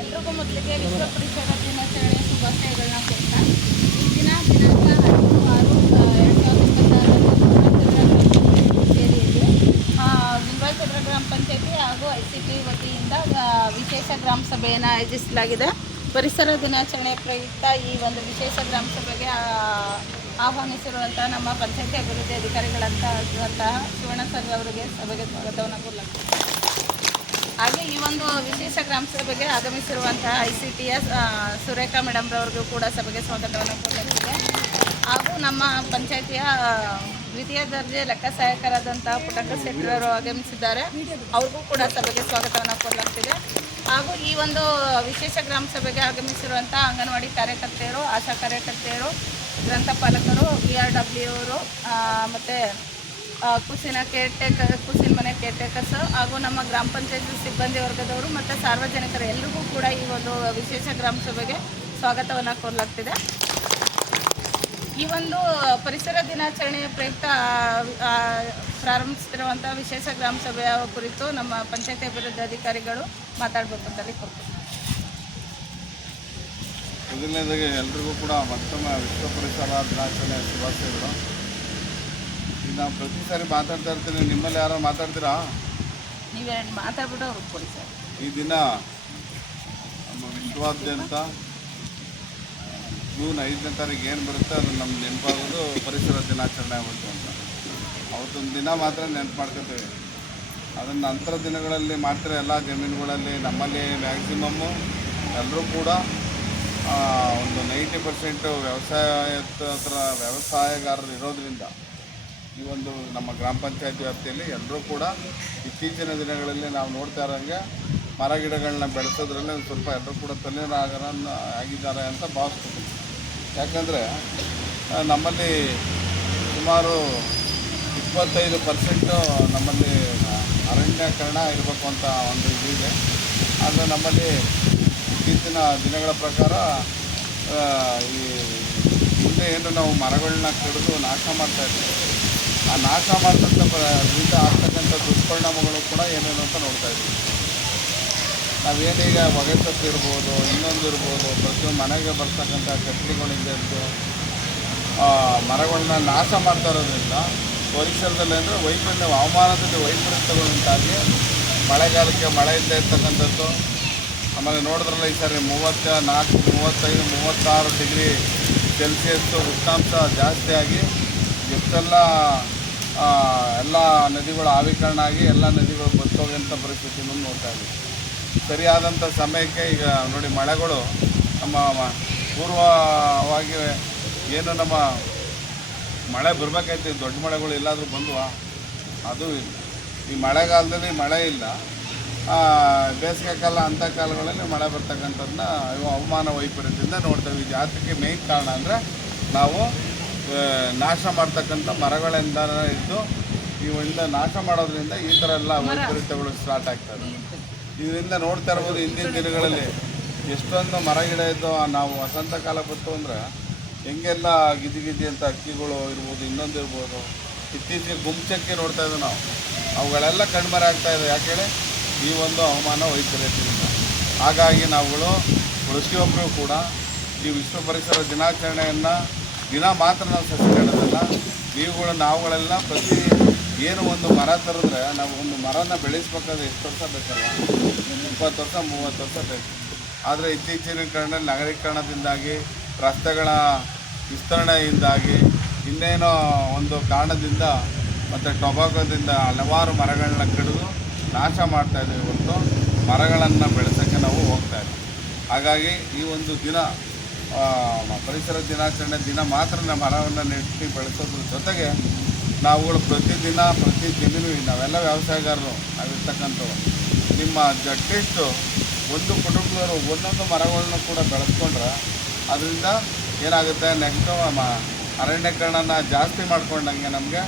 ಎಲ್ರಿಗೂ ಮೊದಲಿಗೆ ವಿಶ್ವ ಪರಿಸರ ದಿನಾಚರಣೆ ಶುಭಾಶಯಗಳನ್ನ ಕೊಡ್ತಾ ಈ ದಿನ ದಿನಾಂಕ 10/6/2022 ಲಿಂಗಾಯತಪುರ ಗ್ರಾಮ ಪಂಚಾಯತಿ ಹಾಗೂ ICT ವತಿಯಿಂದ ವಿಶೇಷ ಗ್ರಾಮ ಸಭೆಯನ್ನು ಆಯೋಜಿಸಲಾಗಿದೆ. ಪರಿಸರ ದಿನಾಚರಣೆ ಪ್ರಯುಕ್ತ ಈ ಒಂದು ವಿಶೇಷ ಗ್ರಾಮ ಸಭೆಗೆ ಆಹ್ವಾನಿಸಿರುವಂತಹ ನಮ್ಮ ಪಂಚಾಯತಿ ಅಭಿವೃದ್ಧಿ ಅಧಿಕಾರಿಗಳಂತಹ ಶಿವಣ್ಣ ಸರ್ ಅವರಿಗೆ ಸಭೆಗೆ ಸ್ವಾಗತವನ್ನು ಕೊಡಲಾಗಿದೆ. ಹಾಗೆ ಈ ಒಂದು ವಿಶೇಷ ಗ್ರಾಮ ಸಭೆಗೆ ಆಗಮಿಸಿರುವಂತಹ ICTಯ ಸುರೇಖಾ ಮೇಡಮ್ ರವರಿಗೂ ಕೂಡ ಸಭೆಗೆ ಸ್ವಾಗತವನ್ನು ಕೊಡಲಾಗಿದೆ. ಹಾಗೂ ನಮ್ಮ ಪಂಚಾಯತಿಯ ದ್ವಿತೀಯ ದರ್ಜೆ ಲೆಕ್ಕ ಸಹಾಯಕರಾದಂತಹ ಪುಟ್ಟಕ್ಕ ಶೆಟ್ಟರವರು ಆಗಮಿಸಿದ್ದಾರೆ. ಅವ್ರಿಗೂ ಕೂಡ ಸಭೆಗೆ ಸ್ವಾಗತವನ್ನು ಕೊಡಲಾಗ್ತಿದೆ. ಹಾಗೂ ಈ ಒಂದು ವಿಶೇಷ ಗ್ರಾಮ ಸಭೆಗೆ ಆಗಮಿಸಿರುವಂಥ ಅಂಗನವಾಡಿ ಕಾರ್ಯಕರ್ತೆಯರು, ಆಶಾ ಕಾರ್ಯಕರ್ತೆಯರು, ಗ್ರಂಥಪಾಲಕರು, VRW ಅವರು ಮತ್ತು ಕುಸಿನ ಮನೆ ಕೇರ್ಟೇಕರ್ಸ್ ಹಾಗೂ ನಮ್ಮ ಗ್ರಾಮ ಪಂಚಾಯತ್ ಸಿಬ್ಬಂದಿ ವರ್ಗದವರು ಮತ್ತು ಸಾರ್ವಜನಿಕರು ಎಲ್ಲರಿಗೂ ಕೂಡ ಈ ಒಂದು ವಿಶೇಷ ಗ್ರಾಮ ಸಭೆಗೆ ಸ್ವಾಗತವನ್ನು ಕೋರಲಾಗ್ತಿದೆ. ಈ ಒಂದು ಪರಿಸರ ದಿನಾಚರಣೆಯ ಪ್ರಯುಕ್ತ ಪ್ರಾರಂಭಿಸುತ್ತಿರುವಂಥ ವಿಶೇಷ ಗ್ರಾಮ ಸಭೆಯ ಕುರಿತು ನಮ್ಮ ಪಂಚಾಯತಿ ಅಭಿವೃದ್ಧಿ ಅಧಿಕಾರಿಗಳು ಮಾತಾಡಬೇಕು ಅಂತ ಕೊಡ್ತೀವಿ. ಮೊದಲನೇದಾಗಿ ಎಲ್ರಿಗೂ ಕೂಡ ಮತ್ತೊಮ್ಮೆ ವಿಶ್ವ ಪರಿಸರ ದಿನಾಚರಣೆ ಶುಭಾಶಯಗಳು. ಈಗ ನಾವು ಪ್ರತಿ ಸಾರಿ ಮಾತಾಡ್ತಾ ಇರ್ತೀನಿ, ನಿಮ್ಮಲ್ಲಿ ಯಾರೋ ಮಾತಾಡ್ತೀರಾ? ನೀವೆರಡು ಮಾತಾಡ್ಬಿಟ್ಟು ಅವ್ರಿಗೆ ಕೊಡಿ ಸರ್. ಈ ದಿನ ನಮ್ಮ ವಿಶ್ವಾದ್ಯಂತ ಜೂನ್ 5ನೇ ತಾರೀಕು ಏನು ಬರುತ್ತೆ ಅದು ನಮ್ಗೆ ನೆನಪಾಗೋದು ಪರಿಸರ ದಿನಾಚರಣೆ ಆಗುತ್ತೆ ಅಂತ. ಅವತ್ತೊಂದು ದಿನ ಮಾತ್ರ ನೆನಪು ಮಾಡ್ಕೊತೀವಿ. ಅದನ್ನು ನಂತರ ದಿನಗಳಲ್ಲಿ ಮಾತ್ರ ಎಲ್ಲ ಜಮೀನುಗಳಲ್ಲಿ ನಮ್ಮಲ್ಲಿ ಮ್ಯಾಕ್ಸಿಮಮ್ಮು ಎಲ್ಲರೂ ಕೂಡ ಒಂದು 90% ವ್ಯವಸಾಯಗಾರರು ಇರೋದರಿಂದ ಈ ಒಂದು ನಮ್ಮ ಗ್ರಾಮ ಪಂಚಾಯತ್ ವ್ಯಾಪ್ತಿಯಲ್ಲಿ ಎಲ್ಲರೂ ಕೂಡ ಇತ್ತೀಚಿನ ದಿನಗಳಲ್ಲಿ ನಾವು ನೋಡ್ತಾ ಇರೋಂಗೆ ಮರ ಗಿಡಗಳನ್ನ ಬೆಳೆಸೋದ್ರಲ್ಲಿ ಸ್ವಲ್ಪ ಎಲ್ಲರೂ ಕೂಡ ಆಗಿದ್ದಾರೆ ಅಂತ ಭಾವಿಸ್ತೀವಿ. ಯಾಕಂದರೆ ನಮ್ಮಲ್ಲಿ ಸುಮಾರು 25% ನಮ್ಮಲ್ಲಿ ಅರಣ್ಯೀಕರಣ ಇರಬೇಕು ಅಂತ ಒಂದು ಇದಿದೆ. ಆದರೆ ನಮ್ಮಲ್ಲಿ ಇತ್ತೀಚಿನ ದಿನಗಳ ಪ್ರಕಾರ ಈ ಮುಂದೆ ಏನು ನಾವು ಮರಗಳನ್ನ ಕಡಿದು ನಾಶ ಮಾಡ್ತಾಯಿದ್ದೀವಿ, ಆ ನಾಶ ಮಾಡ್ತಕ್ಕಂಥ ಆಗ್ತಕ್ಕಂಥ ದುಷ್ಪರಿಣಾಮಗಳು ಕೂಡ ಏನೇನು ಅಂತ ನೋಡ್ತಾ ಇದ್ದೀವಿ. ನಾವೇನೀಗ ಹೊಗೆಸತ್ತು ಇರ್ಬೋದು, ಇನ್ನೊಂದು ಇರ್ಬೋದು, ಪ್ರತಿಯೊಂದು ಮನೆಗೆ ಬರ್ತಕ್ಕಂಥ ಕಟ್ಲಿಗಳಿಂದ ಇದ್ದು ಮರಗಳನ್ನ ನಾಶ ಮಾಡ್ತಾ ಇರೋದ್ರಿಂದ ಪರಿಸರದಲ್ಲಿ ಅಂದರೆ ಹವಾಮಾನದಲ್ಲಿ ವೈಪರೀತ್ಯಗಳುಂಟಾಗಿ ಮಳೆಗಾಲಕ್ಕೆ ಮಳೆ ಇಲ್ಲದೆ ಇರ್ತಕ್ಕಂಥದ್ದು. ಆಮೇಲೆ ನೋಡಿದ್ರಲ್ಲ ಈ ಸಾರಿ 34, 35, 36 ಡಿಗ್ರಿ ಸೆಲ್ಸಿಯಸ್ ಉಷ್ಣಾಂಶ ಜಾಸ್ತಿಯಾಗಿ ಎಷ್ಟೆಲ್ಲ ಎಲ್ಲ ನದಿಗಳು ಆವಿಕರಣ ಆಗಿ ಎಲ್ಲ ನದಿಗಳು ಬತ್ತೋಗಂಥ ಪರಿಸ್ಥಿತಿಯನ್ನು ನೋಡ್ತಾ ಇದ್ದೀವಿ. ಸರಿಯಾದಂಥ ಸಮಯಕ್ಕೆ ಈಗ ನೋಡಿ ಮಳೆಗಳು ನಮ್ಮ ಪೂರ್ವವಾಗಿ ಏನು ನಮ್ಮ ಮಳೆ ಬರಬೇಕಾಯ್ತು, ದೊಡ್ಡ ಮಳೆಗಳು ಎಲ್ಲಾದರೂ ಬಂದುವ ಅದು ಇಲ್ಲ. ಈ ಮಳೆಗಾಲದಲ್ಲಿ ಮಳೆ ಇಲ್ಲ, ಬೇಸಿಗೆ ಕಾಲ ಅಂಥ ಕಾಲಗಳಲ್ಲಿ ಮಳೆ ಬರ್ತಕ್ಕಂಥದ್ದನ್ನ ಹವಾಮಾನ ವೈಪರೀತ್ಯದಿಂದ ನೋಡ್ತೇವೆ. ಈ ಜಾತಿಗೆ ಮೇಯ್ನ್ ಕಾರಣ ಅಂದರೆ ನಾವು ನಾಶ ಮಾಡ್ತಕ್ಕಂಥ ಮರಗಳಿಂದ ಇದ್ದು ಇವಿಂದ ನಾಶ ಮಾಡೋದ್ರಿಂದ ಈ ಥರ ಎಲ್ಲ ವೈಪರೀತ್ಯಗಳು ಸ್ಟಾರ್ಟ್ ಆಗ್ತದೆ. ಇದರಿಂದ ನೋಡ್ತಾ ಇರ್ಬೋದು ಹಿಂದಿನ ದಿನಗಳಲ್ಲಿ ಎಷ್ಟೊಂದು ಮರ ಗಿಡ ಇದ್ದು. ನಾವು ವಸಂತ ಕಾಲ ಬಂತು ಅಂದರೆ ಹೆಂಗೆಲ್ಲ ಗಿಜಿ ಅಂತ ಹಕ್ಕಿಗಳು ಇರ್ಬೋದು, ಇನ್ನೊಂದು ಇರ್ಬೋದು. ಇತ್ತೀಚೆಗೆ ಗುಂಚಕ್ಕೆ ನೋಡ್ತಾ ಇದ್ದೀವಿ ನಾವು, ಅವುಗಳೆಲ್ಲ ಕಣ್ಮರೆ ಆಗ್ತಾಯಿದೆ. ಯಾಕೇಳಿ ಈ ಒಂದು ಹವಾಮಾನ ವೈಪರೀತ್ಯದಿಂದ. ಹಾಗಾಗಿ ನಾವುಗಳು ಪ್ರತಿಯೊಬ್ಬರೂ ಕೂಡ ಈ ವಿಶ್ವ ಪರಿಸರ ದಿನಾಚರಣೆಯನ್ನು ದಿನ ಮಾತ್ರ ನಾವು ಸಸಿ ನೆಡೋದಲ್ಲ, ನಾವುಗಳೆಲ್ಲ ಪ್ರತಿ ಏನು ಒಂದು ಮರ ತರಿದ್ರೆ ನಾವು ಒಂದು ಮರನ ಬೆಳೆಸ್ಬೇಕಾದ್ರೆ ಎಷ್ಟು ವರ್ಷ ಬೇಕಲ್ಲ, 20 ವರ್ಷ 30 ವರ್ಷ ಬೇಕು. ಆದರೆ ಇತ್ತೀಚಿನ ನಗರೀಕರಣದಿಂದಾಗಿ, ರಸ್ತೆಗಳ ವಿಸ್ತರಣೆಯಿಂದಾಗಿ, ಇನ್ನೇನೋ ಒಂದು ಕಾರಣದಿಂದ ಮತ್ತು ಟೊಬಾಕೋದಿಂದ ಹಲವಾರು ಮರಗಳನ್ನ ಕಡಿದು ನಾಶ ಮಾಡ್ತಾಯಿದ್ದೀವಿ ಹೊರತು ಮರಗಳನ್ನು ಬೆಳೆಸೋಕ್ಕೆ ನಾವು ಹೋಗ್ತಾಯಿದ್ದೀವಿ. ಹಾಗಾಗಿ ಈ ಒಂದು ದಿನ ಪರಿಸರ ದಿನಾಚರಣೆ ದಿನ ಮಾತ್ರ ನಾವು ಮರವನ್ನು ನೆಟ್ಟು ಬೆಳೆಸೋದ್ರ ಜೊತೆಗೆ ನಾವುಗಳು ಪ್ರತಿ ಜಮೀನು ನಾವೆಲ್ಲ ವ್ಯವಸಾಯಗಾರರು ನಾವಿರ್ತಕ್ಕಂಥವು ನಿಮ್ಮ ಅಟ್ಲೀಸ್ಟು ಒಂದು ಕುಟುಂಬದವರು ಒಂದೊಂದು ಮರಗಳನ್ನು ಕೂಡ ಬೆಳೆಸ್ಕೊಂಡ್ರೆ ಅದರಿಂದ ಏನಾಗುತ್ತೆ, ನೆಕ್ಸ್ಟು ಅರಣ್ಯೀಕರಣನ ಜಾಸ್ತಿ ಮಾಡ್ಕೊಂಡಂಗೆ ನಮಗೆ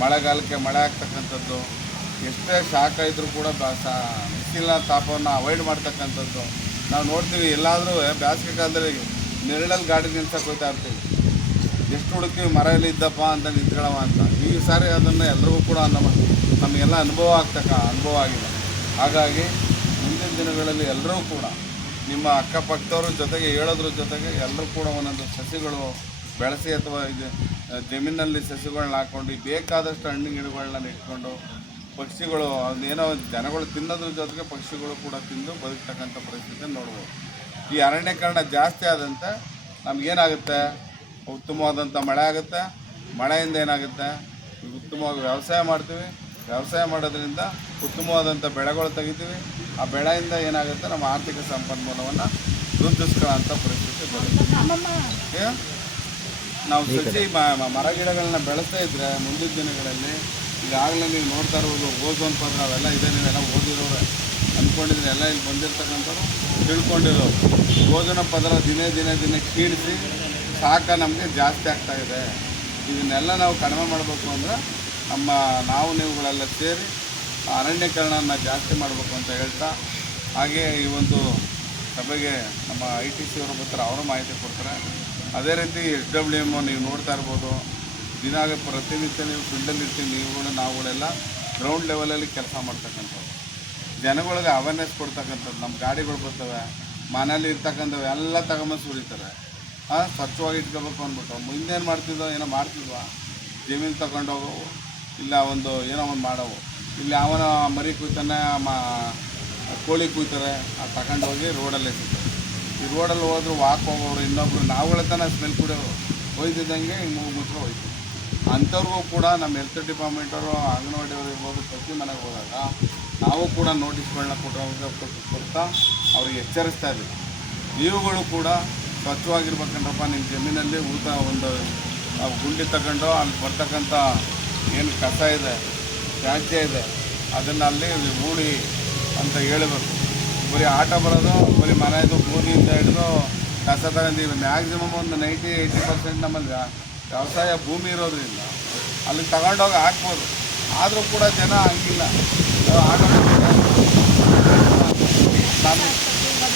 ಮಳೆಗಾಲಕ್ಕೆ ಮಳೆ ಆಗ್ತಕ್ಕಂಥದ್ದು, ಎಷ್ಟೇ ಶಾಖ ಇದ್ದರೂ ಕೂಡ ಬಿಸಿಲಿನ ತಾಪವನ್ನು ಅವಾಯ್ಡ್ ಮಾಡ್ತಕ್ಕಂಥದ್ದು ನಾವು ನೋಡ್ತೀವಿ. ಎಲ್ಲಾದರೂ ಬೇಸಿಗೆ ಕಾಲದಲ್ಲಿ ನೆರಳಲ್ಲಿ ಗಾಡಿ ನಿಲ್ಸಕ್ಕೆ ಹೋಗ್ತಾ ಇರ್ತೀವಿ, ಎಷ್ಟು ಹುಡುಕ್ತೀವಿ ಮರ ಎಲ್ಲಿ ಇದ್ದಪ್ಪ ಅಂತ ನಿಂತ್ಕೊಳ್ಳವ ಅಂತ. ಈ ಸಾರಿ ಅದನ್ನು ಎಲ್ರಿಗೂ ಕೂಡ ನಮ್ಮ ನಮಗೆಲ್ಲ ಅನುಭವ ಆಗಿದೆ. ಹಾಗಾಗಿ ಮುಂದಿನ ದಿನಗಳಲ್ಲಿ ಎಲ್ಲರೂ ಕೂಡ ನಿಮ್ಮ ಅಕ್ಕಪಕ್ಕದವ್ರ ಜೊತೆಗೆ ಹೇಳೋದ್ರ ಜೊತೆಗೆ ಎಲ್ಲರೂ ಕೂಡ ಒಂದೊಂದು ಸಸಿಗಳು ಬೆಳೆಸಿ ಅಥವಾ ಇದು ಜಮೀನಲ್ಲಿ ಸಸಿಗಳನ್ನ ಹಾಕ್ಕೊಂಡು ಬೇಕಾದಷ್ಟು ಹಣ್ಣಿನ ಗಿಡಗಳನ್ನ ಇಟ್ಕೊಂಡು ಪಕ್ಷಿಗಳು ಅದೇನೋ ಜನಗಳು ತಿನ್ನೋದ್ರ ಜೊತೆಗೆ ಪಕ್ಷಿಗಳು ಕೂಡ ತಿಂದು ಬದುಕ್ತಕ್ಕಂಥ ಪರಿಸ್ಥಿತಿ ನೋಡ್ಬೋದು. ಈ ಅರಣ್ಯೀಕರಣ ಜಾಸ್ತಿ ಆದಂತೆ ನಮಗೇನಾಗುತ್ತೆ, ಉತ್ತಮವಾದಂಥ ಮಳೆ ಆಗುತ್ತೆ. ಮಳೆಯಿಂದ ಏನಾಗುತ್ತೆ, ಉತ್ತಮವಾಗಿ ವ್ಯವಸಾಯ ಮಾಡ್ತೀವಿ. ವ್ಯವಸಾಯ ಮಾಡೋದ್ರಿಂದ ಉತ್ತಮವಾದಂಥ ಬೆಳೆಗಳು ತೆಗಿತೀವಿ. ಆ ಬೆಳೆಯಿಂದ ಏನಾಗುತ್ತೆ, ನಮ್ಮ ಆರ್ಥಿಕ ಸಂಪನ್ಮೂಲವನ್ನು ವೃದ್ಧಿಸ್ಕೊಳ್ಳೋಂಥ ಪರಿಸ್ಥಿತಿ ಬರುತ್ತೆ. ನಾವು ಸಸಿ ಮರ ಗಿಡಗಳನ್ನ ಬೆಳೆಸ್ತಾ ಇದ್ದರೆ ಮುಂದಿನ ದಿನಗಳಲ್ಲಿ ಈಗಾಗಲೇ ನೀವು ನೋಡ್ತಾ ಇರ್ಬೋದು, ಓಝೋನ್ ಪದರ ಅವೆಲ್ಲ ಇದೆ. ನೀವೆಲ್ಲ ಓದಿರೋರೆ ಅಂದ್ಕೊಂಡಿದ್ರೆ ಎಲ್ಲ ಇಲ್ಲಿ ಬಂದಿರ್ತಕ್ಕಂಥವ್ರು ತಿಳ್ಕೊಂಡಿರೋರು. ಓಝೋನ್ ಪದರ ದಿನೇ ಕ್ಷೀಣಿಸಿ ಶಾಖ ನಮಗೆ ಜಾಸ್ತಿ ಆಗ್ತಾಯಿದೆ. ಇದನ್ನೆಲ್ಲ ನಾವು ಕಡಿಮೆ ಮಾಡಬೇಕು ಅಂದರೆ ನೀವುಗಳೆಲ್ಲ ಸೇರಿ ಅರಣ್ಯೀಕರಣನ ಜಾಸ್ತಿ ಮಾಡಬೇಕು ಅಂತ ಹೇಳ್ತಾ, ಹಾಗೆ ಈ ಒಂದು ಸಭೆಗೆ ನಮ್ಮ ITC ಅವರು ಬರ್ತಾರೆ, ಅವರು ಮಾಹಿತಿ ಕೊಡ್ತಾರೆ. ಅದೇ ರೀತಿ SWM ನೀವು ನೋಡ್ತಾ ಇರ್ಬೋದು, ಪ್ರತಿನಿತ್ಯ ನೀವು ಫೀಲ್ಡಲ್ಲಿ ಇರ್ತೀವಿ. ನಾವುಗಳೆಲ್ಲ ಗ್ರೌಂಡ್ ಲೆವೆಲಲ್ಲಿ ಕೆಲಸ ಮಾಡ್ತಕ್ಕಂಥದ್ದು, ಜನಗಳಿಗೆ ಅವೇರ್ನೆಸ್ ಕೊಡ್ತಕ್ಕಂಥದ್ದು. ನಮ್ಮ ಗಾಡಿಗಳು ಬರ್ತವೆ, ಮನೇಲಿ ಇರ್ತಕ್ಕಂಥವು ಎಲ್ಲ ತಗೊಂಬಂದು ಸುರಿತಾರೆ. ಸ್ವಚ್ಛವಾಗಿ ಇಟ್ಕೋಬೇಕು ಅಂದ್ಬಿಟ್ಟು ಮುಂದೇನು ಮಾಡ್ತಿದ್ವಾ, ಜಮೀನು ತಗೊಂಡೋಗವು, ಇಲ್ಲ ಏನೋ ಒಂದು ಮಾಡೋವು. ಇಲ್ಲಿ ಅವನ ಮರಿ ಕುಯ್ತಾನೆ, ಕೋಳಿ ಕುಯ್ತಾರೆ, ಅದು ತಗೊಂಡೋಗಿ ರೋಡಲ್ಲೇ ಸಿಗ್ತದೆ. ಈ ರೋಡಲ್ಲಿ ಹೋದ್ರು ವಾಕ್ ಹೋಗೋರು, ಇನ್ನೊಬ್ರು ನಾವುಗಳ ತನಕ ಸ್ಮೆಲ್ ಕುಡಿಯೋರು ಒಯ್ದಿದ್ದಂಗೆ ಹಿಂಗೆ ಮುಚ್ಚಿರೋ ಹೋಯ್ತು. ಅಂಥವ್ರಿಗೂ ಕೂಡ ನಮ್ಮ ಹೆಲ್ತ್ ಡಿಪಾರ್ಟ್ಮೆಂಟವರು, ಅಂಗನವಾಡಿಯವರು ಇರ್ಬೋದು, ಪ್ರತಿ ಮನೆಗೆ ಹೋದಾಗ ನಾವು ಕೂಡ ನೋಟಿಸ್ಗಳನ್ನ ಕೊಡ್ತಾ ಅವ್ರಿಗೆ ಎಚ್ಚರಿಸ್ತಾ ಇದ್ದೀವಿ. ನೀವುಗಳು ಕೂಡ ಸ್ವಚ್ಛವಾಗಿರ್ಬೇಕಂದ್ರಪ್ಪ. ನಿಮ್ಮ ಜಮೀನಲ್ಲಿ ಒಂದು ಗುಂಡಿ ತಗೊಂಡು ಅಲ್ಲಿ ಬರ್ತಕ್ಕಂಥ ಏನು ಕಸ ಇದೆ, ತ್ಯಾಜ್ಯ ಇದೆ, ಅದನ್ನು ಅಲ್ಲಿ ಹೂಳಿ ಅಂತ ಹೇಳಬೇಕು. ಬರೀ ಆಟ ಬರೋದು, ಬರೀ ಮನೆಯದು ಭೂಮಿಯಿಂದ ಹಿಡಿದು ಕಸ ತಗೊಂಡಿವಿ. ಮ್ಯಾಕ್ಸಿಮಮ್ ಒಂದು 90-80% ನಮ್ಮಲ್ಲಿ ವ್ಯವಸಾಯ ಭೂಮಿ ಇರೋದ್ರಿಂದ ಅಲ್ಲಿಗೆ ತಗೊಂಡೋಗಿ ಹಾಕ್ಬೋದು. ಆದರೂ ಕೂಡ ಜನ ಹಂಗಿಲ್ಲ.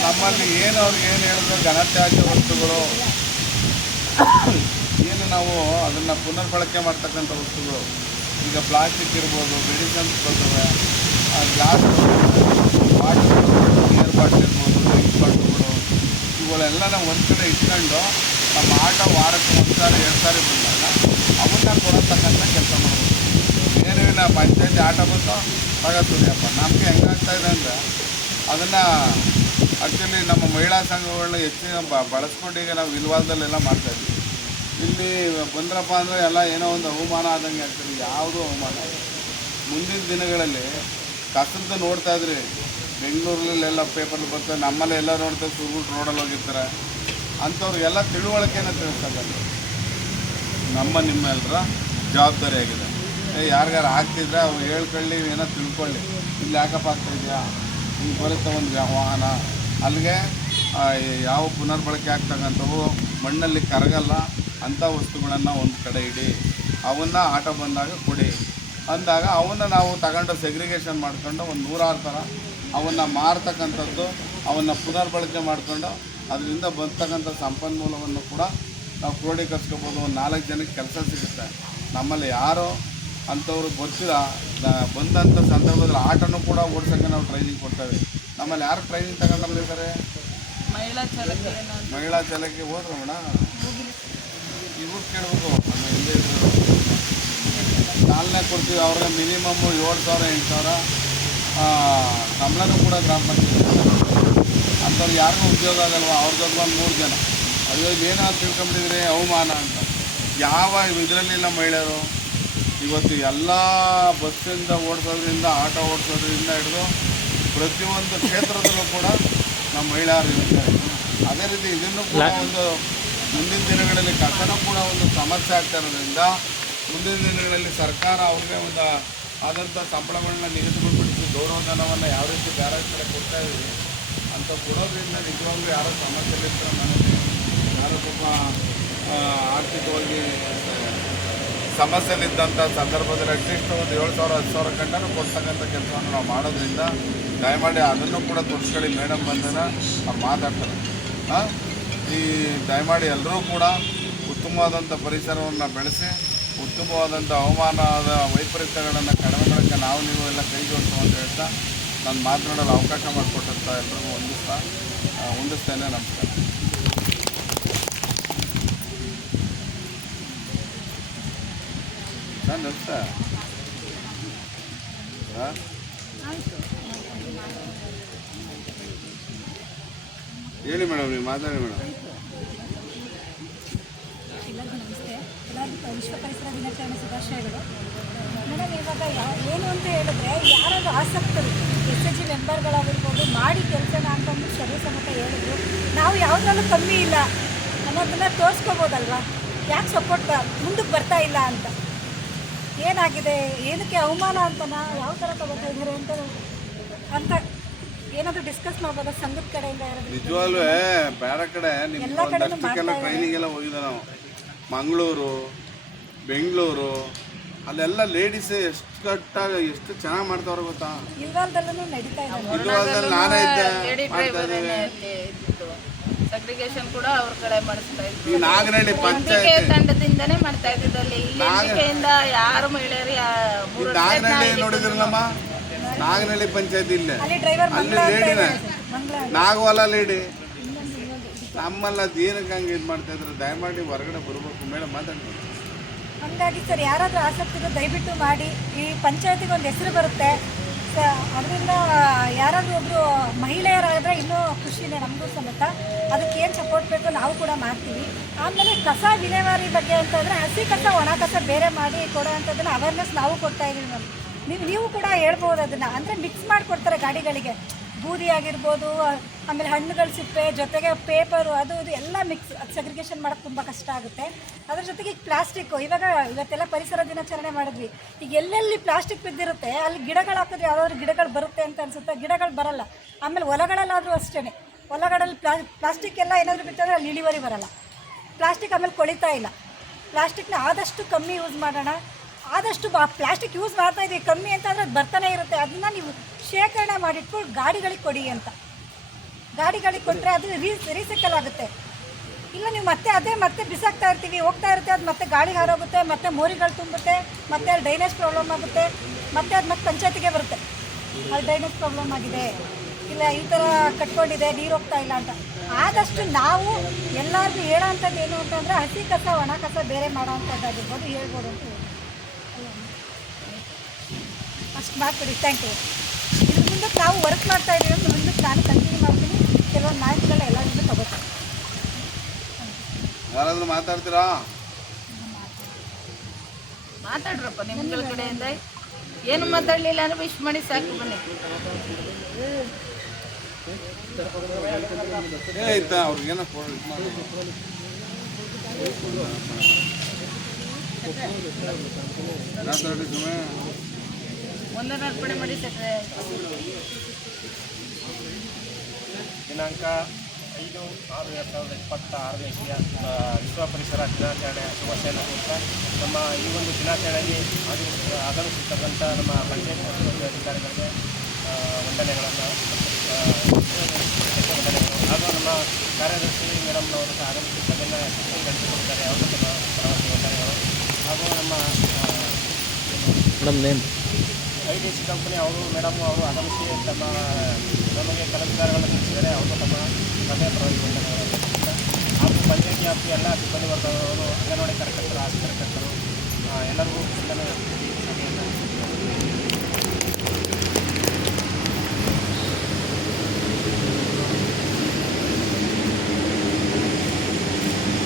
ನಮ್ಮಲ್ಲಿ ಅವ್ರಿಗೆ ಏನು ಹೇಳಿದ್ರು, ಘನತ್ಯಾಜ್ಯ ವಸ್ತುಗಳು ಏನು ನಾವು ಅದನ್ನು ಪುನರ್ಬಳಕೆ ಮಾಡ್ತಕ್ಕಂಥ ವಸ್ತುಗಳು, ಈಗ ಪ್ಲಾಸ್ಟಿಕ್ ಇರ್ಬೋದು, ಮೆಡಿಸನ್ಸ್ ಬರ್ತವೆ, ಗ್ಲಾಸ್, ಬಾಟಲ್, ನೀರು ಬಾಟ್ಲ್ ಇರ್ಬೋದು, ಡ್ರಿಂಕ್ಸ್ ಬಾಟ್ಲುಗಳು, ಇವುಗಳೆಲ್ಲ ನಾವು ಒಂದು ಕಡೆ ಇಟ್ಕೊಂಡು ನಮ್ಮ ವಾರಕ್ಕೆ 1 ಸಾರಿ 2 ಸಾರಿ ಬಂದಾಗ ಅವನ್ನ ಕೊಡತಕ್ಕಂಥ ಕೆಲಸ ಮಾಡ್ಬೋದು. ಏನಿಲ್ಲ, ಪಂಚಾಯತಿ ಬಂತು ತಗೋತೀರಿಯಪ್ಪ. ನಮಗೆ ಹೆಂಗಾಗ್ತಾಯಿದೆ ಅಂದರೆ ಅದನ್ನು ಆ್ಯಕ್ಚುಲಿ ನಮ್ಮ ಮಹಿಳಾ ಸಂಘಗಳನ್ನ ಹೆಚ್ಚಿನ ಬಳಸ್ಕೊಂಡು ಈಗ ನಾವು ಇಲ್ವಾಲ್ದಲ್ಲೆಲ್ಲ ಮಾಡ್ತಾಯಿದ್ವಿ. ಇಲ್ಲಿ ಬಂದ್ರಪ್ಪ ಅಂದರೆ ಎಲ್ಲ ಏನೋ ಒಂದು ಅವಮಾನ ಆದಂಗೆ ಆಗ್ತದೆ. ಯಾವುದೂ ಅವಮಾನ. ಮುಂದಿನ ದಿನಗಳಲ್ಲಿ ಕಸದ ನೋಡ್ತಾಯಿದ್ರಿ, ಬೆಂಗಳೂರಲ್ಲೆಲ್ಲ ಪೇಪರ್ಲಿ ಬರ್ತದೆ, ನಮ್ಮಲ್ಲಿ ಎಲ್ಲ ನೋಡ್ತಾರೆ, ಸುರ್ಬಿಟ್ಟು ರೋಡಲ್ಲಿ ಹೋಗಿರ್ತಾರೆ. ಅಂಥವ್ರಿಗೆಲ್ಲ ತಿಳುವಳಿಕೆಯನ್ನು ತಿಳಿಸ್ತಕ್ಕಂಥ ನಿಮ್ಮೆಲ್ಲರ ಜವಾಬ್ದಾರಿ ಆಗಿದೆ. ಯಾರಿಗಾರು ಆಗ್ತಿದ್ರೆ ಅವ್ರು ಹೇಳ್ಕೊಳ್ಳಿ, ಏನೋ ತಿಳ್ಕೊಳ್ಳಿ, ಇಲ್ಲಿ ಯಾಕಪ್ಪ ಆಗ್ತಾಯಿದೆಯಾ, ಹಿಂಗೆ ಬರುತ್ತೆ ಒಂದು ವಾಹನ, ಅಲ್ಲಿಗೆ ಯಾವ ಪುನರ್ಬಳಕೆ ಆಗ್ತಕ್ಕಂಥವು ಮಣ್ಣಲ್ಲಿ ಕರಗಲ್ಲ ಅಂಥ ವಸ್ತುಗಳನ್ನು ಒಂದು ಕಡೆ ಇಡಿ, ಅವನ್ನ ಬಂದಾಗ ಕೊಡಿ ಅಂದಾಗ ಅವನ್ನ ನಾವು ತಗೊಂಡು ಸೆಗ್ರಿಗೇಷನ್ ಮಾಡ್ಕೊಂಡು ಒಂದು 100 ಥರ ಅವನ್ನು ಮಾರ್ತಕ್ಕಂಥದ್ದು, ಅವನ್ನು ಪುನರ್ಬಳಕೆ ಮಾಡಿಕೊಂಡು ಅದರಿಂದ ಬರ್ತಕ್ಕಂಥ ಸಂಪನ್ಮೂಲವನ್ನು ಕೂಡ ನಾವು ಕ್ರೋಢೀಕರಿಸ್ಕೋಬೋದು. ಒಂದು 4 ಜನಕ್ಕೆ ಕೆಲಸ ಸಿಗುತ್ತೆ. ನಮ್ಮಲ್ಲಿ ಯಾರೋ ಅಂಥವ್ರು ಗೊತ್ತಿಲ್ಲ, ಬಂದಂಥ ಸಂದರ್ಭದಲ್ಲಿ ಆಟನೂ ಕೂಡ ಓಡಿಸೋಕ್ಕೆ ನಾವು ಟ್ರೈನಿಂಗ್ ಕೊಡ್ತೇವೆ. ನಮ್ಮಲ್ಲಿ ಯಾರು ಟ್ರೈನಿಂಗ್ ತಗೊಂಡಿದ್ದಾರೆ? ಮಹಿಳಾ ಚಾಲಕಿ ಹೋದ್ರು ಮೇಡಮ್. ಇವ್ರು ಕೇಳಬೇಕು, ನಮ್ಮ ಹಿಂದೆ ಚಾಲನೆ ಕೊಡ್ತೀವಿ. ಅವ್ರಿಗೆ ಮಿನಿಮಮ್ 7,000-8,000 ಸಂಬಳನೂ ಕೂಡ ಗ್ರಾಮ ಪಂಚಾಯತ್. ಅಂಥವ್ರು ಯಾರಿಗೂ ಉದ್ಯೋಗ ಆಗಲ್ವ? ಅವ್ರ ಜೊತೆ ಒಂದು 3 ಜನ. ಅಯ್ಯೋ ಏನಾದ್ರು ತಿಳ್ಕೊಂಬಿಟ್ಟಿದ್ರೆ ಅವಮಾನ ಅಂತ. ಯಾವ ಇದರಲ್ಲಿಲ್ಲ ಮಹಿಳೆಯರು ಇವತ್ತು ಎಲ್ಲ ಬಸ್ಸಿಂದ ಓಡಿಸೋದ್ರಿಂದ, ಆಟೋ ಓಡಿಸೋದ್ರಿಂದ ಹಿಡಿದು ಪ್ರತಿಯೊಂದು ಕ್ಷೇತ್ರದಲ್ಲೂ ಕೂಡ ನಮ್ಮ ಮಹಿಳೆಯರು ಇರ್ತಾರೆ. ಅದೇ ರೀತಿ ಇದನ್ನು ಕೂಡ ಒಂದು ಮುಂದಿನ ದಿನಗಳಲ್ಲಿ ಕಸನೂ ಕೂಡ ಒಂದು ಸಮಸ್ಯೆ ಆಗ್ತಾ ಇರೋದ್ರಿಂದ ಮುಂದಿನ ದಿನಗಳಲ್ಲಿ ಸರ್ಕಾರ ಅವ್ರಿಗೆ ಒಂದು ಆದಂಥ ಸಂಬಳಗಳನ್ನ ನಿಗದಿಪಡಿಸಿ ಗೌರವಧನವನ್ನು ಯಾವ ರೀತಿ ಬೇರೆ ಕಡೆ ಕೊಡ್ತಾ ಇದ್ದೀವಿ ಅಂತ ಕೊಡೋದ್ರಿಂದ ನಿಜವಾಗ್ಲೂ ಯಾರೋ ಸಮಸ್ಯೆಲಿರ್ತಾರೆ, ಮನೇಲಿ ಯಾರೋ ಸ್ವಲ್ಪ ಆರ್ಥಿಕವಾಗಿ ಸಮಸ್ಯೆಲಿದ್ದಂಥ ಸಂದರ್ಭದಲ್ಲಿ ಅಟ್ಲೀಸ್ಟ್ ಒಂದು 7,000-10,000 ಗಂಟನೂ ಕೊಡ್ತಕ್ಕಂಥ ಕೆಲಸವನ್ನು ನಾವು ಮಾಡೋದ್ರಿಂದ ದಯಮಾಡಿ ಅದನ್ನು ಕೂಡ ತೋರಿಸ್ಕೊಳ್ಳಿ. ಮೇಡಮ್ ಬಂದನ ಅವ್ರು ಮಾತಾಡ್ತಾರೆ. ಈ ದಯಮಾಡಿ ಎಲ್ಲರೂ ಕೂಡ ಉತ್ತಮವಾದಂಥ ಪರಿಸರವನ್ನು ಬೆಳೆಸಿ ಉತ್ತಮವಾದಂಥ ಹವಾಮಾನದ ವೈಪರೀತ್ಯಗಳನ್ನು ಕಡಿಮೆ ಮಾಡೋಕ್ಕೆ ನಾವು ನೀವು ಎಲ್ಲ ಕೈ ಜೋಡಿಸು ಅಂತ ಹೇಳ್ತಾ ನಾನು ಮಾತನಾಡಲು ಅವಕಾಶ ಮಾಡಿಕೊಟ್ಟಂಥ ಎಲ್ಲರಿಗೂ ಹೊಂದಿಸ್ತೇನೆ. ನಮಸ್ಕಾರ. ನಾನು ನಮಸ್ಕಾರ ಹೇಳಿ ಮೇಡಮ್, ನೀವು ಮಾತಾಡಿ ಮೇಡಮ್. ಎಲ್ಲರಿಗೂ ನಮಸ್ತೆ. ಎಲ್ಲರಿಗೂ ವಿಶ್ವ ಪರಿಸರ ದಿನಾಚರಣೆ ಶುಭಾಶಯಗಳು. ಮೇಡಮ್, ಇವಾಗ ಏನು ಅಂತ ಹೇಳಿದ್ರೆ ಯಾರಾದರೂ ಆಸಕ್ತರು SHG ಮೆಂಬರ್ಗಳಾಗಿರ್ಬೋದು ಮಾಡಿ ಕೆಲಸನ ಅಂತಂದು ಸರಿ ಸಮೇತ ಹೇಳಿದ್ರು. ನಾವು ಯಾವುದ್ರಲ್ಲೂ ಕಮ್ಮಿ ಇಲ್ಲ ಅನ್ನೋದನ್ನ ತೋರಿಸ್ಕೋಬೋದಲ್ವಾ? ಯಾಕೆ ಸಪೋರ್ಟ್ ಮುಂದಕ್ಕೆ ಬರ್ತಾ ಇಲ್ಲ ಅಂತ, ಏನಾಗಿದೆ, ಏನಕ್ಕೆ ಅವಮಾನ ಅಂತನಾ, ಯಾವ ಥರ ತಗೋತಾ ಇದ್ದಾರೆ ಅಂತ ಏನಾದರೂ ಡಿಸ್ಕಸ್ ಮಾಡ್ಬೋದಾ ಸಂಘದ ಕಡೆಯಿಂದ? ನಿಜವಾಗ್ಲೂ ಬೇರೆ ಕಡೆ ನಿಮ್ಮ ಡಿಸ್ಟ್ರಿಕ್ಕೆಲ್ಲ ಟ್ರೈನಿಂಗ್ ಎಲ್ಲ ಹೋಗಿದ್ದೆ ನಾವು. ಮಂಗಳೂರು, ಬೆಂಗಳೂರು, ಅಲ್ಲೆಲ್ಲ ಲೇಡೀಸ್ ಎಷ್ಟು ಕಟ್ಟಾಗಿ ಎಷ್ಟು ಚೆನ್ನಾಗಿ ಮಾಡ್ತಾವ್ರೆ ಗೊತ್ತಾ? ಇಲ್ವಾಲ್ದಲ್ಲೂ ನಡೀತಾ ಇದೆ. ಇಲ್ವಾಲ್ದಲ್ಲಿ ನಾನೇ ಇದ್ದೆ, ಮಾಡ್ತಾ ಇದ್ದೀವಿ. ಸೆಗ್ರಿಗೇಷನ್ ಕೂಡ ಅವ್ರ ಕಡೆ ಮಾಡಿಸ್ತಾ ಇದ್ರು. ಈ ನಾಗನಹಳ್ಳಿ ಪಂಚಾಯತ್ ತಂಡದಿಂದನೇ ಮಾಡ್ತಾ ಇದ್ದಿದ್ದಲ್ಲಿ ಇಲ್ಲಿಂದ ಯಾರು ಮಹಿಳೆಯರು ನಾಗನಹಳ್ಳಿ ನೋಡಿದ್ರು ನಮ್ಮ ನಾಗನಹಳ್ಳಿ ಪಂಚಾಯತ್ ಇಲ್ಲೇ ಅಲ್ಲಿ ಡ್ರೈವರ್ ಅಲ್ಲಿ ಲೇಡಿನೇ ನಾಗವಾಲ ಲೇಡಿ. ನಮ್ಮಲ್ಲ ಅದು ಏನಕ್ಕೆ ಹಂಗೆ ಇದು ಮಾಡ್ತಾ ಇದ್ರು? ದಯಮಾಡಿ ಹೊರಗಡೆ ಬರಬೇಕು ಮೇಡಮ್, ಮಾತಾಡ್ತೀನಿ. ಹಾಗಾಗಿ ಸರ್, ಯಾರಾದರೂ ಆಸಕ್ತಿಗಳು ದಯವಿಟ್ಟು ಮಾಡಿ. ಈ ಪಂಚಾಯತಿಗೆ ಒಂದು ಹೆಸರು ಬರುತ್ತೆ, ಅದರಿಂದ ಯಾರಾದರೂ ಒಬ್ಬರು ಮಹಿಳೆಯರಾದರೆ ಇನ್ನೂ ಖುಷಿನೇ ನಮಗೂ ಸಮೇತ. ಅದಕ್ಕೆ ಏನು ಸಪೋರ್ಟ್ ಬೇಕು ನಾವು ಕೂಡ ಮಾಡ್ತೀವಿ. ಆಮೇಲೆ ಕಸ ವಿಲೇವಾರಿ ಬಗ್ಗೆ ಅಂತಂದರೆ ಹಸಿ ಕಸ ಒಣ ಕಸ ಬೇರೆ ಮಾಡಿ ಕೊಡೋ ಅಂಥದ್ದನ್ನು ಅವೇರ್ನೆಸ್ ನಾವು ಕೊಡ್ತಾ ಇದ್ದೀವಿ ಮ್ಯಾಮ್. ನೀವು ಕೂಡ ಹೇಳ್ಬೋದು ಅದನ್ನು. ಅಂದರೆ ಮಿಕ್ಸ್ ಮಾಡಿಕೊಡ್ತಾರೆ ಗಾಡಿಗಳಿಗೆ, ಬೂದಿ ಆಗಿರ್ಬೋದು, ಆಮೇಲೆ ಹಣ್ಣುಗಳ ಸಿಪ್ಪೆ ಜೊತೆಗೆ ಪೇಪರು, ಅದು ಇದು ಎಲ್ಲ ಮಿಕ್ಸ್. ಅದು ಸೆಗ್ರಿಗೇಷನ್ ಮಾಡೋಕ್ಕೆ ತುಂಬ ಕಷ್ಟ ಆಗುತ್ತೆ. ಅದ್ರ ಜೊತೆಗೆ ಈಗ ಪ್ಲಾಸ್ಟಿಕ್ಕು, ಇವತ್ತೆಲ್ಲ ಪರಿಸರ ದಿನಾಚರಣೆ ಮಾಡಿದ್ವಿ. ಈಗ ಎಲ್ಲೆಲ್ಲಿ ಪ್ಲಾಸ್ಟಿಕ್ ಬಿದ್ದಿರುತ್ತೆ ಅಲ್ಲಿ ಗಿಡಗಳು ಹಾಕಿದ್ರೆ ಯಾವುದಾದ್ರು ಗಿಡಗಳು ಬರುತ್ತೆ ಅಂತ ಅನಿಸುತ್ತೆ, ಗಿಡಗಳು ಬರಲ್ಲ. ಆಮೇಲೆ ಹೊಲಗಳಲ್ಲಾದರೂ ಅಷ್ಟೇ, ಹೊಲಗಳಲ್ಲಿ ಪ್ಲಾಸ್ಟಿಕ್ ಎಲ್ಲ ಏನಾದರೂ ಬಿತ್ತಂದರೆ ಅಲ್ಲಿ ಇಳುವರಿ ಬರಲ್ಲ. ಪ್ಲಾಸ್ಟಿಕ್ ಆಮೇಲೆ ಕೊಳಿತಾ ಇಲ್ಲ. ಪ್ಲಾಸ್ಟಿಕ್ನ ಆದಷ್ಟು ಕಮ್ಮಿ ಯೂಸ್ ಮಾಡೋಣ. ಆದಷ್ಟು ಪ್ಲಾಸ್ಟಿಕ್ ಯೂಸ್ ಮಾಡ್ತಾ ಇದ್ದೀವಿ ಕಮ್ಮಿ ಅಂತಂದರೆ ಅದು ಬರ್ತಾನೆ ಇರುತ್ತೆ. ಅದನ್ನು ನೀವು ಶೇಖರಣೆ ಮಾಡಿಟ್ಕೊಂಡು ಗಾಡಿಗಳಿಗೆ ಕೊಡಿ ಅಂತ. ಗಾಡಿಗಳಿಗೆ ಕೊಟ್ಟರೆ ಅದು ರೀಸೈಕಲ್ ಆಗುತ್ತೆ. ಇಲ್ಲ ನೀವು ಮತ್ತೆ ಬಿಸಾಕ್ತಾ ಇರ್ತೀವಿ, ಹೋಗ್ತಾ ಇರುತ್ತೆ, ಅದು ಮತ್ತೆ ಗಾಳಿ ಹಾರೋಗುತ್ತೆ, ಮತ್ತೆ ಮೋರಿಗಳು ತುಂಬುತ್ತೆ, ಮತ್ತೆ ಅಲ್ಲಿ ಡ್ರೈನೇಜ್ ಪ್ರಾಬ್ಲಮ್ ಆಗುತ್ತೆ, ಮತ್ತೆ ಅದು ಮತ್ತೆ ಪಂಚಾಯತಿಗೆ ಬರುತ್ತೆ, ಅಲ್ಲಿ ಡ್ರೈನೇಜ್ ಪ್ರಾಬ್ಲಮ್ ಆಗಿದೆ, ಇಲ್ಲ ಈ ಥರ ಕಟ್ಕೊಂಡಿದೆ, ನೀರು ಹೋಗ್ತಾ ಇಲ್ಲ ಅಂತ. ಆದಷ್ಟು ನಾವು ಎಲ್ಲರಿಗೂ ಹೇಳೋ ಅಂಥದ್ದು ಏನು ಅಂತಂದರೆ ಹಸಿ ಕಸ ಒಣ ಕಸ ಬೇರೆ ಮಾಡೋ ಅಂಥದ್ದಾಗಿರ್ಬೋದು ಹೇಳ್ಬೋದು ಅಂತ ಹೇಳಿ ಅಷ್ಟು ಮಾಡಿಕೊಡಿ. Thank you. ಇದ್ರ ಮುಂದಕ್ಕೆ ನಾವು ವರ್ಕ್ ಮಾಡ್ತಾ ಇದ್ದೀವಿ ಅಂತ ಮುಂದಕ್ಕೆ ನಾನು ಕಂಟಿನ್ಯೂ ಮಾಡ್ತೀನಿ. ಕೆಲವೊಂದು ಮಾಹಿತಿಗಳನ್ನ ಎಲ್ಲರಿಂದ ತಗೋತೀನಿ. ಯಾರಾದ್ರೂ ಮಾತಾಡ್ತೀರಾ? ಮಾತಾಡ್ರಪ್ಪ ನಿಮ್ಗಳ ಕಡೆಯಿಂದ. ಏನು ಮಾತಾಡಲಿಲ್ಲ ಅಂದ್ರೆ ವಿಶ್ ಮಾಡಿ ಸಾಕು, ಬನ್ನಿ. ಆಯ್ತಾ ಅವ್ರಿಗೇನೋ ಒಂದನ್ನು ಅರ್ಪಣೆ ಮಾಡಿ ಸೆಕ್ರೆ. ದಿನಾಂಕ 5/6/2026 ಇಸ್ವಿಯ ವಿಶ್ವ ಪರಿಸರ ದಿನಾಚರಣೆ ಶುಭಾಶಯನ ಕೊಡ್ತಾ, ನಮ್ಮ ಈ ಒಂದು ದಿನಾಚರಣೆಗೆ ಆಗಮಿಸಿರ್ತಕ್ಕಂಥ ನಮ್ಮ ಪಂಚಾಯತ್ ಅಧಿಕಾರಿಗಳಿಗೆ ವಂದನೆಗಳನ್ನು ಹಾಗೂ ನಮ್ಮ ಕಾರ್ಯದರ್ಶಿ ಮೇಡಮ್ನವರು ಸಹ ಆಗಮಿಸಿ ಅದನ್ನು ನಡೆಸಿಕೊಡ್ತಾರೆ. ಅವರು ತಮ್ಮ ಪರವಾಗಿ ವಂದನೆಗಳು. ಹಾಗೂ ನಮ್ಮ IDC ಕಂಪನಿ ಅವರು ಆಗಮಿಸಿ ನಮಗೆ ಕೆಲಸಗಾರಗಳನ್ನು ತಿಳಿಸಿದ್ದಾರೆ. ಅವರು ತಮ್ಮ ಸಭೆಯ ಪರವಾಗಿ ವಂದನೆಗಳು. ಹಾಗೂ ಪಂಚಾಯತಿ ವ್ಯಾಪ್ತಿಯ ಎಲ್ಲ ಸಿಬ್ಬಂದಿ ವರ್ಗದವರು, ಅಂಗನವಾಡಿ ಕಾರ್ಯಕರ್ತರು, ಆಶಾ ಕಾರ್ಯಕರ್ತರು ಎಲ್ಲರಿಗೂ ವಂದನೆ